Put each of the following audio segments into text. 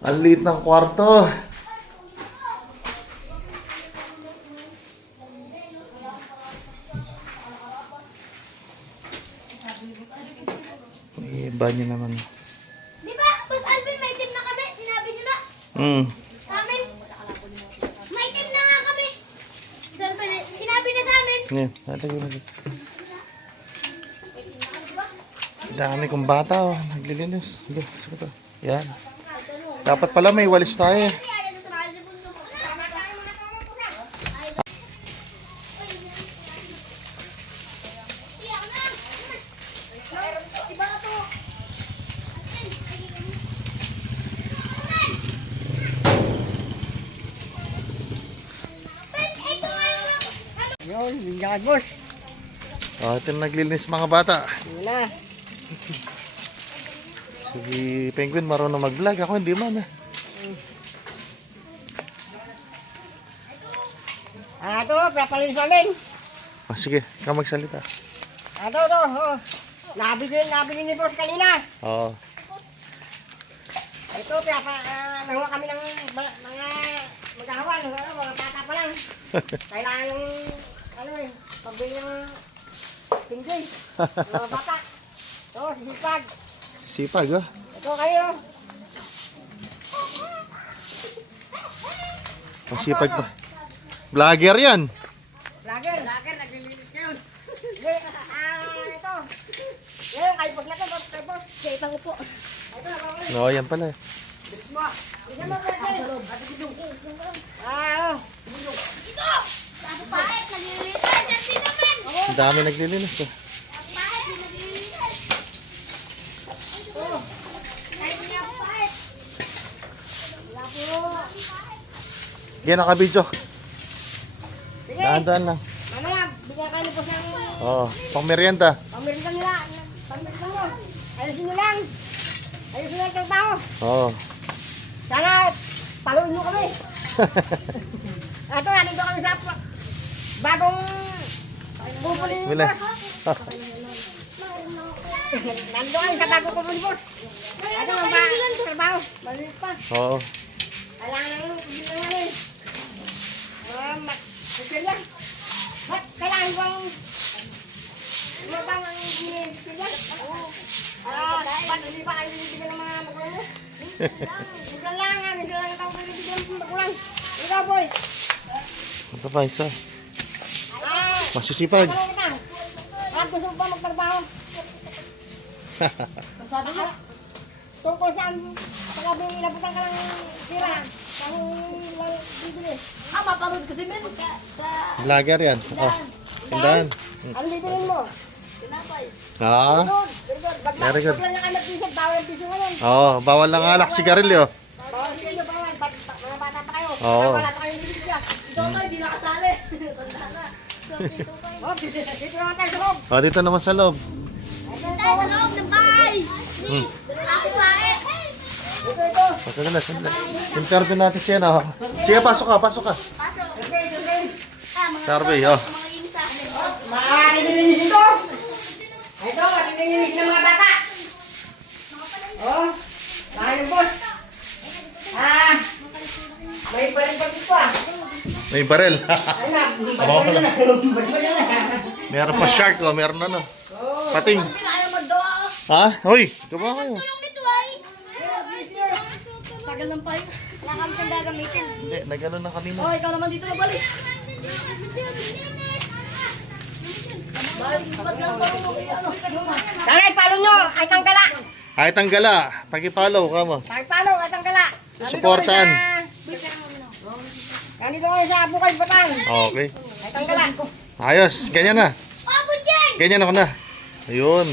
Ang liit ng kwarto. May banyo naman. Di ba, Boss Alvin, may team na kami. Sinabi niyo na. Sa amin. May team na nga kami. Sinabi na sa amin. Ngayon, natagay mo dito. Dami kong bata, oh. Naglilinis. Sige, sige to. Yan. Dapat pala may walis tayo. Yun, linjangan boss. Oh, ito na naglilinis mga bata. Yun na. Si Penguin marunong mag-vlog. Ako hindi man. Ito, papalinis namin. Oh, sige, ikaw magsalita. Ito. Oh. Nabili ni boss kanina. Oo. Ito, nahuha kami ng mga magahawan. Mga bata pa lang. Kailangan yung, pabili ng tinggoy. Mga bata. Ito, sisipag. Sipag, oh. Ito kayo. Masipag pa. Vlogger yan. Vlogger, naglilinis kayo. Ito. Ngayon, kayo pag natin, boss. Kaitang upo. Ito, nakakalinis. Oo, yan pala. Bilis mo. Bilis mo, Fred. Ito! Sabi pahit, naglilitan. Kasi naman. Ang dami naglilinis, oh. Pahit, naglilitan. Kahit hindi ako pahit. Wala po. Yan, nakabidyo. Sige. Daan-daan lang. Mamaya, bigyan kayo po siyang Oo, pang merienda. pamiritan nila. Pamiritan mo. Ayusin nyo lang. Ayusin nyo ang trabaho. Oo. Sana, paluin nyo kami. Ito, nandito kami sa bagong pupulin Wala. Nandito kami sa bagong pupulin boss. Ito, ang trabaho. Maliit pa. Oo. Kailangan lang pupulin lang namin. Pupulin lang. Kailangan ko ang mabang ang pupulin lang. Ba't hindi pa kayo binibigyan ng mga magulang mo? Minsan lang ang binibigyan ng magulang. Ikaw, boy. Ito pa, isa. Ah, Masisipag. ano kita? Gusto mo pa magtrabaho? Sabi niya, tungkol saan pagkabi inabutan ka ng tira. Kung bibili. Mapanood kasi men. Vlogger yan. Oh. Tindahan. Ano bibilin mo? Tinapay. Ah. Good, very good. Very good. Bagla na kayo mag-isip, bawal ang piso ngayon. Oo, bawal lang alak sigarilyo. Bawal piso, bawal. Mga bata pa kayo. Oo. Wala pa kayo bibigyan. Ito tayo, di nakasali. Tanda na. Oh, dito naman tayo sa loob. Oh, dito naman sa loob. Tayo sa loob ng bahay. Ako pahit. Ito. Sandali, sandali. Interview natin siya, no? Sige, pasok ka, pasok ka. Pasok. Mga Survey, oh. mga insa. Nililinis ito. Ito, nililinis ng mga bata. Oh, mahal boss. May balik-balik ito May barel. Ay na, hindi ba Oo. na? Meron pa shark, oh. Meron ano. Pating. Ayaw magdawa. Ha? Hoy, diba kayo? Tulong nito ay. Tagal ng payo. Wala kami siyang gagamitin. Hindi, nag-ano na kanina. Oh, ikaw naman dito nabalik. Balik, ba't lang parang ano? Tanay, palo nyo, ay tanggala. Kahit ang gala, pag-follow ka mo. Ay palo, ay tanggala. Supportan. Nandito kayo sa Bukay Batan. Okay. Ay tanggala. Ayos, ganyan na. Oh, bunyan! Ganyan ako na. Ayun.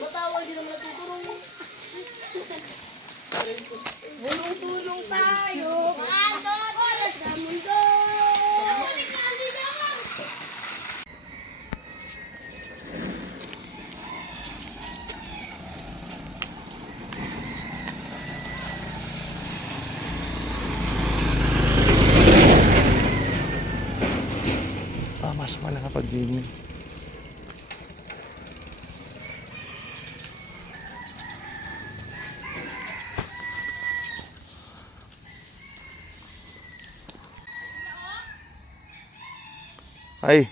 Matawag din naman natutulong. Tulong-tulong tayo. Maandot sa mundo. Mas malaki pag-gaming. Ay.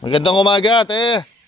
Magandang umaga, ate.